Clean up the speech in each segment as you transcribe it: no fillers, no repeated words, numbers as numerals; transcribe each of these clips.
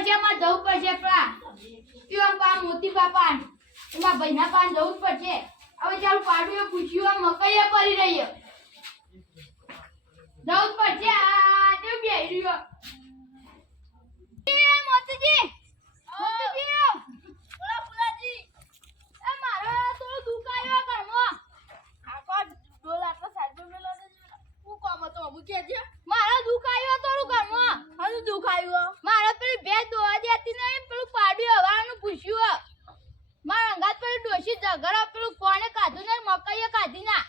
પડશે માં જવું પડશે પા ત્યો પા મોતી બાપા એમાં ભાઈના પાન જવું જ પડશે હવે ચાલ પાડુએ પૂછ્યું મકઈએ પડી રહી જવું જ પડશે આ તે બેહી રહ્યો મોતીજી બોલા ફુલાજી એ મારો તો દુખાયો કરમો આકો ડોલ આટલા સાઈડ મેલો હું કોમ તો હું કે છે મારો દુખાયો તો કરમો હજુ દુખાયો મારો પેલી બે દોવા દેતી નહીં પેલું પાડ્યું હવાનું પૂછ્યું મારા અંગાત પેલી ડોશી ઝઘડા પેલું કોણે કાઢું ને મકઈએ કાઢી ના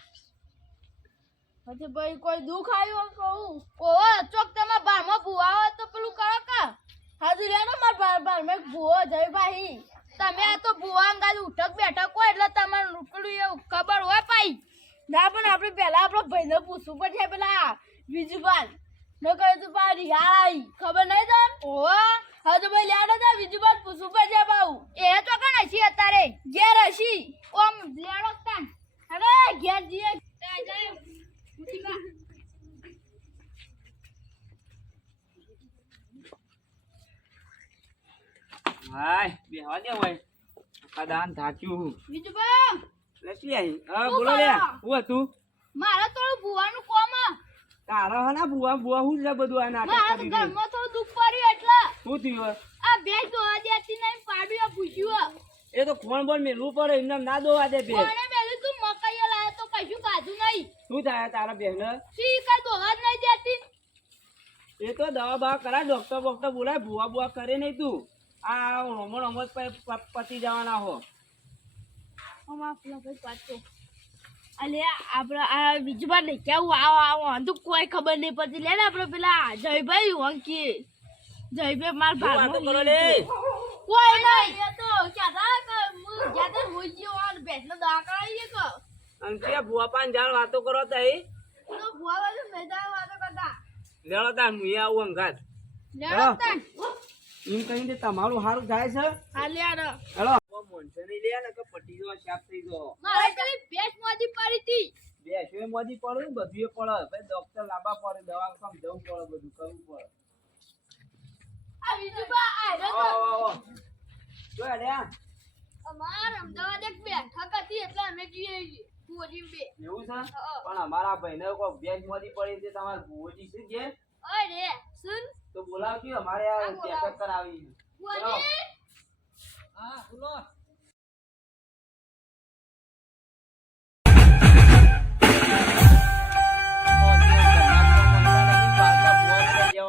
પછી ભાઈ કોઈ દુખ આવ્યો કહું ઓહો ચોક તમે બારમાં ભૂવા તો પેલું કરો કા હાજુ લેનો માર બાર મે ભૂવો જઈ ભાઈ તમે આ તો ભૂવા અંગાત ઉઠક બેઠક હોય એટલે તમને પેલું એવું ખબર હોય પાઈ ના પણ આપણે પહેલા આપણો ભાઈને પૂછવું પડશે પેલા બીજું બાર મેં કહ્યું તું પા રિહાઈ ખબર નહીં તને ઓહો હા તો ભાઈ લેડો તા બીજું બાર પૂછવું પડશે બાઉ એ તો કણ હશી અત્યારે ઘેર હશી ઓમ લેડો તાન અરે ઘેર જીએ જાય હાય બેહવા દે હોય કદાન થાક્યું બીજું બા લેસી આઈ હા બોલો લે હું હતું મારા થોડું ભૂવાનું કોમ તારા હના બુવા હું લે બધું આ નાટક મારા કરી ઘરમાં થોડું દુખ પડ્યું એટલે શું થયું આ બે દોવા દેતી નહીં પાડ્યું પૂછ્યું એ તો ખોણ બોલ મેલું પડે એમને ના દોવા દે બે કોણે મેલું તું મકાઈ લાયો તો કશું કાધું નહીં શું થાય તારા બેન સી કઈ દોવા જ નહીં દેતી એ તો દવા બવા કરાય ડોક્ટર બોલાય બુવા કરે નહીં તું આ હોમો પતી જવાના હો અમાર ફ્લફે પાછો અલે આપણે આ બીજું બાર નહીં કેવું આવો અંધુ કોઈ ખબર નહીં પડતી લે ને આપણે પેલા જયભાઈ વંકી જયભાઈ માર ભાઈ કરો લે કોઈ નહીં એ તો ક્યાં કે હું જ્યાં તો હોઈ ગયો અને બેસનો દવા કરાવીએ કે અંકે બુવા પાન જાણ વાતો કરો તઈ તો ભુવા વાળું મેદાન વાતો કરતા લેડો તાન હું આવું અંગાત લેડો તન એમ કહીને તે તમારું સારું થાય છે હાલે આરો હેલો મોનસે નહીં લે ને કે પટી જો શાપ થઈ જો મારે કઈ ભેંસ મોદી પડી હતી બે શોય મોદી પડે બધું પડે ભાઈ ડોક્ટર લાંબા પડે દવા કામ જવું પડે બધું કરવું પડે આ બીજું બા આરો જો લે અમાર અમદાવાદ એક બેઠક હતી એટલે અમે જઈએ ભુવજી બે એવું છે પણ અમારા ભાઈને કોઈ બેંક મોદી પડી છે તમાર ભુવજી છે કે અરે સુન તો બોલાવજો અમારે આ ચેકઅપ કરાવી ભુવજી હા બોલો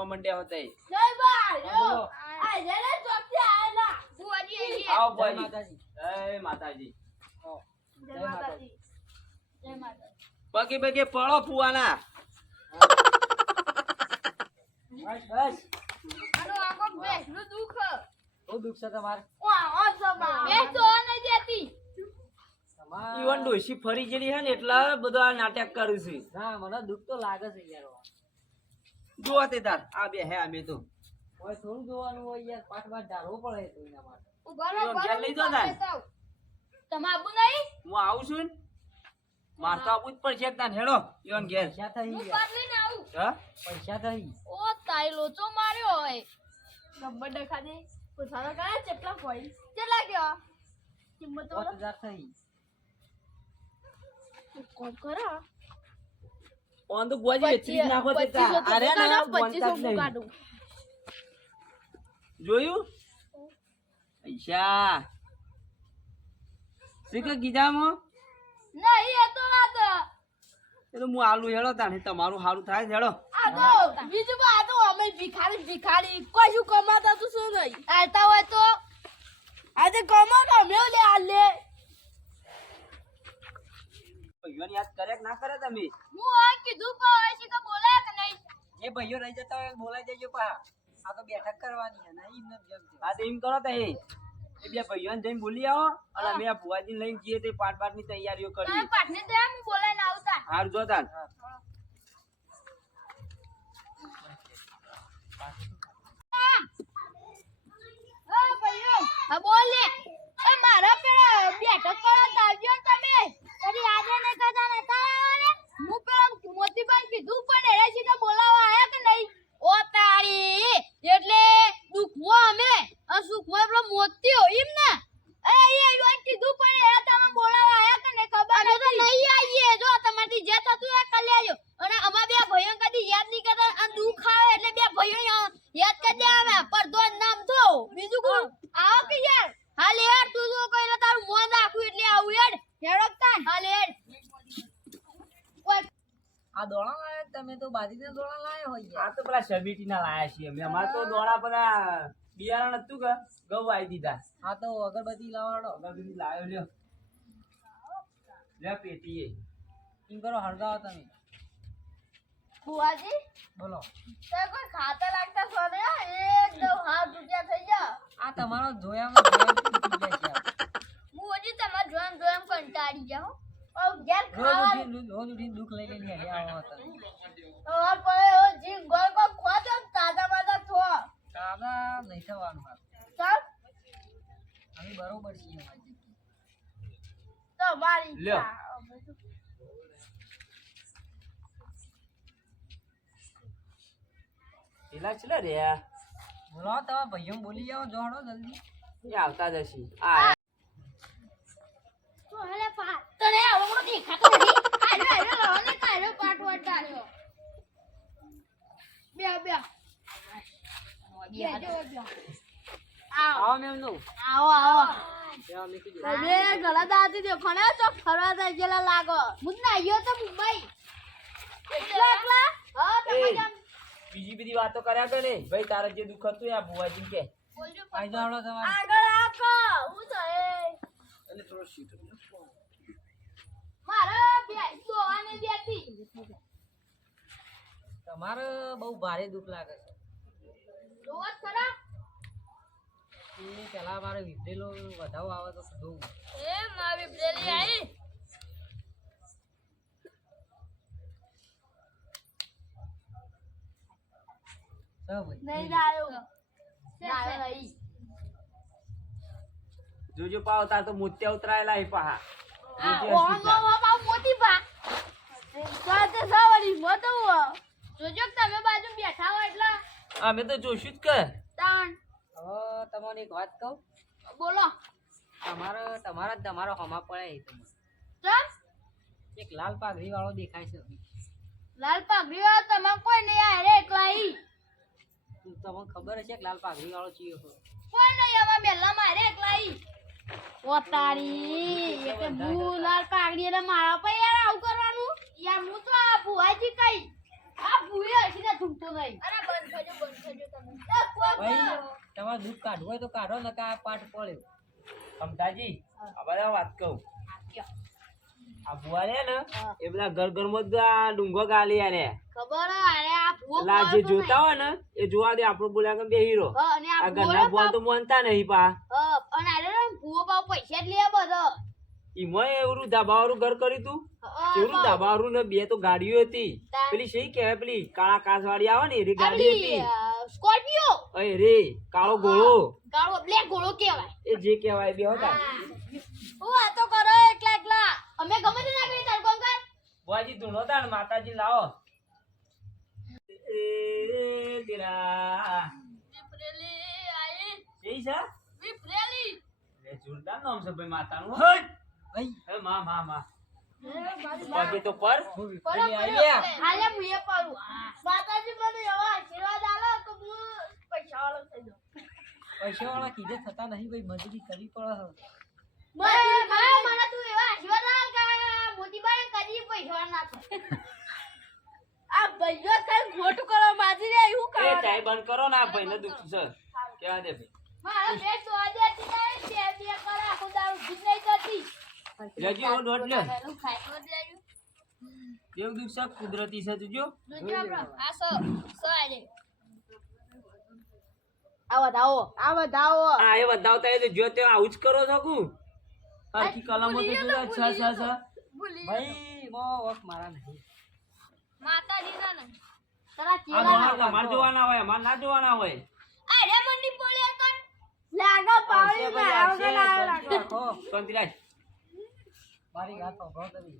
મંડ્યા હોતા જય બા યો આ જરા ચોકથી આયેલા ભુવજી આવો ભાઈ જય માતાજી જય માતાજી જય માતાજી પગે પગે પડો ફુવાના બસ બસ આનો આખો બેસનું દુખ બહુ દુખ છે તમારે ઓ સબા બેસ તો નહીં દેતી ઈવન ડોશી ફરી ગયેલી હે ને એટલા બધા નાટક કર્યું છે ના મને દુઃખ તો લાગે છે યાર જોવા તે તાર આ બે હે અમે તો કોઈ થોડું જોવાનું હોય યાર પાઠ ઢાળવો પડે તો એના માટે ઉભા રહો ઘેર લઈ જાઓ તાન. તમે આબુ નહીં હું આવું છું ને માર તો આવું જ પડશે તાન હેડો ઈવન ઘેર પૈસા થઈ હું ગયા પાર લઈને આવું હા પૈસા થઈ ઓ તાઈ લોચો માર્યો હોય ગબ્બર ડખા દે પૂછાનો કરે ચેટલા હોય ચેટલા ગયો કિંમત તો 5000 થઈ કોમ કરો ઓન તો ગોજી વેચી નાખો તે તાર અરે ના 2500 કાઢું જોયું પૈસા શીખ ગીજામો નહીં એ તો વાત એ તો હું આલુ હેડો તાને તમારું સારું થાય છે હેડો આ તો બીજું બા આ તો અમે ભિખારી કોઈ શું કમાતા તો શું નહીં આવતા હોય તો આજે કમાતો અમે લે આ લે ભાઈઓને યાદ કરે કે ના કરે તમે હું આ કીધું પણ હશે કે બોલાય કે નહીં જે ભાઈઓ રહી જતા હોય બોલાઈ દેજો પા આ તો બેઠક કરવાની છે ને એમને જેમ હા તો એમ કરો તો એ બે ભાઈઓને જઈને બોલી આવો અને અમે આ ભુવાજીને લઈને જઈએ તે પાઠ ની તૈયારીઓ તમે કરીએ પાટને દે હું બોલાઈને આવતા હાર જો તાન હા બોલ લે એ મારા પેલા બેઠક કરો આવજો તમે કદી આજે ને કદા નતા હું પેલા મોતીભાઈ કીધું પણ એરે છે કે બોલાવા આયા કે નહીં ઓ તારી એટલે દુખવો અમે આ દોણા લાયા તમે તો બાજરીના દોણા લાયા હોય યાર. આ તો પેલા શબીટીના લાયા છીએ અમે. અમારે તો દોડા પેલા બિયારણ હતું કે ઘઉં વાઈ દીધા. આ તો અગરબત્તી લાવવાનો. અગરબત્તી લાવ્યો લ્યો. લે પેટીએ. એમ કરો હળગાવો તમે. બુઆજી બોલો. તો કોઈ ખાતા લાગતા છો ને એકદમ હાથ તૂટ્યા થઈ જા. આ તમારો જોયામાં તૂટી જાય છે. બુઆજી તમારે જોમ કંટાળી જાઓ. હવે ઘેર રોજ ખાવાનું ઉઠીને દુઃખ લઈ લઈને હેડ્યા આવો તમે. હવે પડે એવો જીવ ગોળ ગોળ ખવા દો ને તાજા બાજા થો. દાદા નહીં થવાનું હાલ. ચાલ અમે બરોબર છીએ. તમારી લ્યો. પેલા ચલા રે બોલો તમે ભાઈઓ બોલી જાઓ જોડો જલ્દી. એ આવતા જ હશે. આ તો હેલે પા તને આવડો દેખાતો નથી. આરે આરે લવાને કાયરો પાટ વાટાડ્યો. બે બે આવો મેમ નું. આવો બેવા મૂકી દો. તમે ગળા દાદી દેખો ને તો ફરવા જાય જેલા લાગો. હું ના આવ્યો તો મુંબઈ. એકલા હા તમે એ. જામ બીજી બધી વાતો કર્યા કરે ભાઈ. તારે જે દુઃખ હતું એ આ બુવાજી કે બોલજો આઈ જાઓ તમારે. આગળ આકો હું તો એટલે થોડો સીટ મારે બે તો આને દેતી તમારે બહુ ભારે દુઃખ લાગે છે. રોજ ખરા એ પેલા મારે વિપરેલો વધાવો આવે તો દઉં. એ મારી બ્રેલી આવી નહીં આવ્યો નહીં જોજો પાવ તાર તો મોત્યા ઉતરાયેલા એ પાહા. મોટી બા સાતે સવારી મોટો જોજો કે તમે બાજુ બેઠા હો એટલે અમે તો જોશું જ કે તાણ હવે તમને એક વાત કહું. બોલો તમારો હમા પડે એ તમને. ચમ એક લાલ પાઘડી વાળો દેખાય છે. લાલ પાઘડી વાળો તમે કોઈ નહીં આ રે એકલા ઈ તમને ખબર હશે કે લાલ પાઘડી વાળો ચિયો હોય. કોઈ નહીં આવા મેલા મારે એકલા ઈ ઓતારી એટલે હું લાલ પાઘડી એટલે મારા પર યાર આવું કરવાનું યાર હું તો આ ભુવાજી કઈ આ ભુએ હસીને ધૂમતો નહીં અરે બંધ થજો તમે ભાઈ તમારે દુઃખ કાઢવું હોય તો કાઢો ને આ પાઠ પડ્યો. સમતાજી આ બધા વાત કહું. આ બુવા રે ને એ બધા ઘર માં જ આ ડુંગો ગાલી આરે. ખબર અરે આ ભુવો એટલે આ જે જોતા હોય ને એ જોવા દે. આપણું બોલ્યા કે બે હીરો. અને આ આ ઘરના બુવા તો માનતા નહીં પા. અને અરે ભુવો પાવ પૈસા જ લે બધો ઈમાં એવું ધાબાવાળું ઘર કર્યું તું. કેવું ધાબાવાળું ને બે તો ગાડીઓ હતી. પેલી શી કહેવાય પેલી કાળા કાચ વાળી આવે ને એ ગાડી હતી. સ્કોર્પિયો અરે રે કાળો ઘોડો ગાળો બ્લેક ઘોડો કહેવાય એ જે કહેવાય બે હતા. હું વાતો કરો એકલા એકલા અમે ગમે તે ના કરી તડકો કર બુવાજી ધૂણો તાણ માતાજી લાવો. એ તેરા વિપરેલી આઈ કેઈ છે વિપરેલી એ જોરદાર નામ છે ભાઈ માતાનું. ભાઈ એ માં માં માં મારી બાકી તો પર હું પર વિપરેલી આવ્યા. હાલે મુએ પાડું માતાજી મને એવા આશીર્વાદ આલો કે હું પૈસા વાળો થઈ જાઉં પૈસા વાળા કીધે થતા નહીં ભાઈ. મજૂરી કરવી પડે. મને તું એવા આશીર્વાદ આલ કે મોટી બાઈ કદી પૈસા ના થાય આ ભાઈઓ કઈ ખોટું કરો માજી રે એવું એ કરો ચાય બંધ કરો ને આ ભાઈને દુઃખ છે કેવા દે ભાઈ. મારા બે તો આજે હતી ને બે બે કરે આખો દારૂ પી નહીં કરતી લેજો એવો દોઢ લે. પેલું ખાઈ તો લેજો જેવું દુઃખ છે કુદરતી છે તુજો. જોજો આપડે આ સો આલે આ વધાવો આ એ બતાવતા એ તો જો તે આવું જ કરો છો કુ. આખી કલમો તો જોયા છ છ છ. ભૂલી ભાઈ મો વખ મારા નહીં. માતાજી ના ને તારા આ ચેલા દોણા તમારે જોવાના હોય અમારે ના જોવાના હોય. અરે મંડી બોલે કર લાગો પાણી આવશે માં ભાઈ, આવશે ના આવશે. લાગે શાંતિરાજ મારી વાત સાંભળો તમે.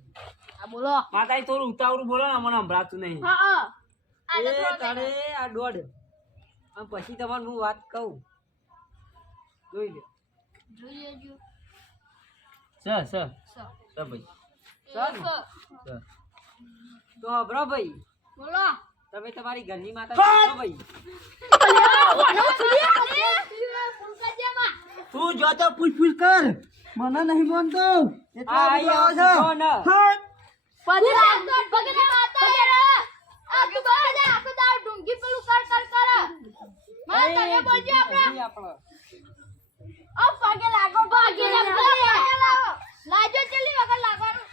આ બોલો માતાજી થોડું ઉતાવળું બોલો ને મને સંભળાતું નહીં. હા હા એ તારે આ દોડ અને પછી તમને હું વાત કહું. જોઈ લે. જોઈએ જો સ સ સ ભાઈ ચાલ. તો હબરો ભાઈ બોલો તમે તમારી ઘરની માતા પૂછો ભાઈ. તું જો તો પૂછ પૂછ કર. મને નહીં માનતો. આ આઈ આવો છો ને. પગે લાગતો પગે માતા આ તું બહાર જા, આખો દાવ ઢૂંગી પેલું કર. મારે તને બોલજે આપણે. ઓ પગે લાગો. લાજો ચલી વગર લાગવાનું.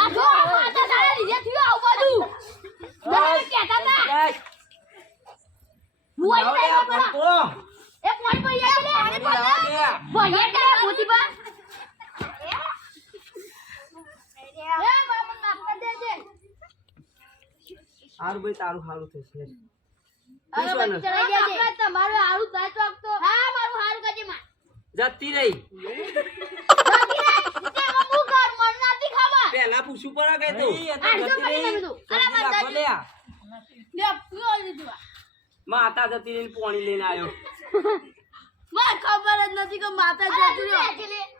આ જો માતા તારા લીધે થયું આવું બધું. તમે કહેતા હતા. મુઆઈ થાય બરા. એ કોણ ભૈયા છે આને ભૈયા કે મોતીબા. એ મામા નાખવા દેજે. હારું ભાઈ તારું હારું થશે અરે બચ્ચા ચડાઈ ગયા છે. તમારું હારું થાય તો આપતો. હા મારું હારું કરજે માં. જતી રહી પેલા પૂછવું પડે કે તું માતા જતી રહીને પોણી લઈને આવ્યો ખબર જ નથી કે માતાજી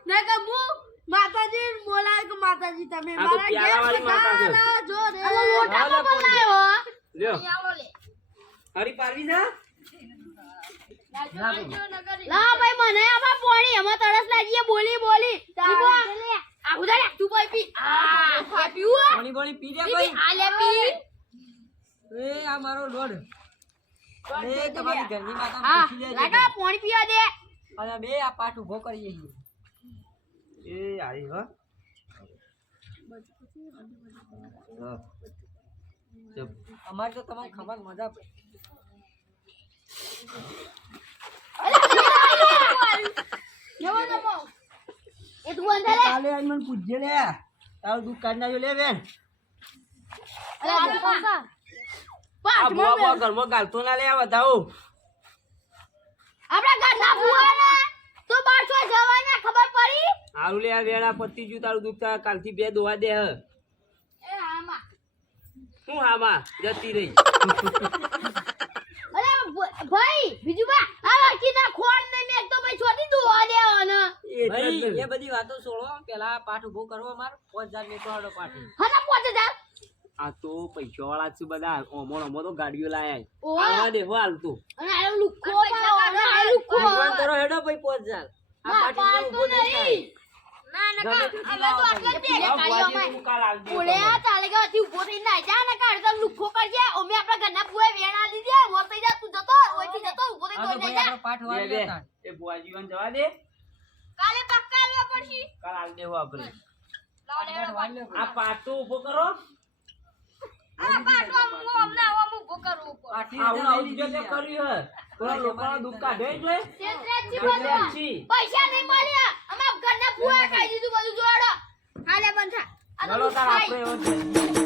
મેં કે હું માતાજી બોલાય કે માતાજી તમે આ તો પ્યારાવાળી માતા છે. જો રે લોટા પણ લાવ્યો લ્યો હરી પારવી જા લા ભાઈ મને આમાં પોણી એમાં તરસ લાગી બોલી આ ઉધારે તું ભાઈ પી આ પીવું પાણી પાણી પી લે ભાઈ આ લે પી એ આ મારો લોડ એ તમારી ઘરની માતા હા પૂછી લેજે લાગા પોણી પીવા દે અને બે આ પાઠ ઉભો કરીએ છીએ એ આવી હો ચપ અમારે તો તમારે ખબર મજા પડે નવો નવો એ તું અંદર લે કાલે આઈ મને પૂછજે લે તારું દુઃખ કાઢ નાખ્યો લે બેન અરે આ કોકા આ બુઆ બુઆ ઘરમાં ગાલતો ના લે આ બતાવો આપડા ઘરના ફુવાને તો 1200 જવાને ખબર પડી હારું લે આ વેણા પતિ જુ તારું દુઃખ થાય કાલથી બે દોવા દે હ એ આમાં હું હામાં જતી રહી અરે ભાઈ બીજું બા આ વાકીના ખોણ ને મેં તો ભાઈ છોડી દોવા દેવાનો ભાઈ એ બધી વાતો છોડો પેલા પાઠ ઉભો કરવો માર 5000 ને તો હડો પાઠી હના 5000 આ તો પૈસા વાળા છે બધા ઓમો તો ગાડીઓ લાયા ઓવા. આવા દેવો હાલતું અને આ લુખો આ લુખો ફોન કરો હેડો ભાઈ 5000 આ પાઠી તો ઉભો નહીં ના ના અમે તો આટલે જ દે કાળીઓ માં તું કાલ આલ દે ઓળ્યા ચાલે ગયા થી ઉભો થઈને ના જા ને કાઢ તો લુખો કરજે ઓમે આપડા ઘરના પુએ વેણા લીધે વર થઈ જા તું જતો ઓયથી જતો ઉભો થઈ આ તો તો ભાઈ જા આપણો પાઠ બે વાળી બે લેતા એ બુઆ જીવન જવા દે કાલે પક્કા આલવા પડશે કાલ આલ દેવો આપણે પાઠ વાળી લે આ પાટો ઉભો કરો આ પાટો હું અમને આવા ઉભો કરું ઉપર પાઠી આવું લઈ આવું લીધી જે છે. કર્યું હે તો લોકોનો દુઃખ કાઢે એટલે તેત્રેજી તેત્રેજી. બધું પૈસા નહીં મળ્યા અમાર ઘરના પુએ ખાઈ દીધું બધું જોડો હાલે બંધા આ તો ચાલો તાર ખાઈ આપણે એવો જ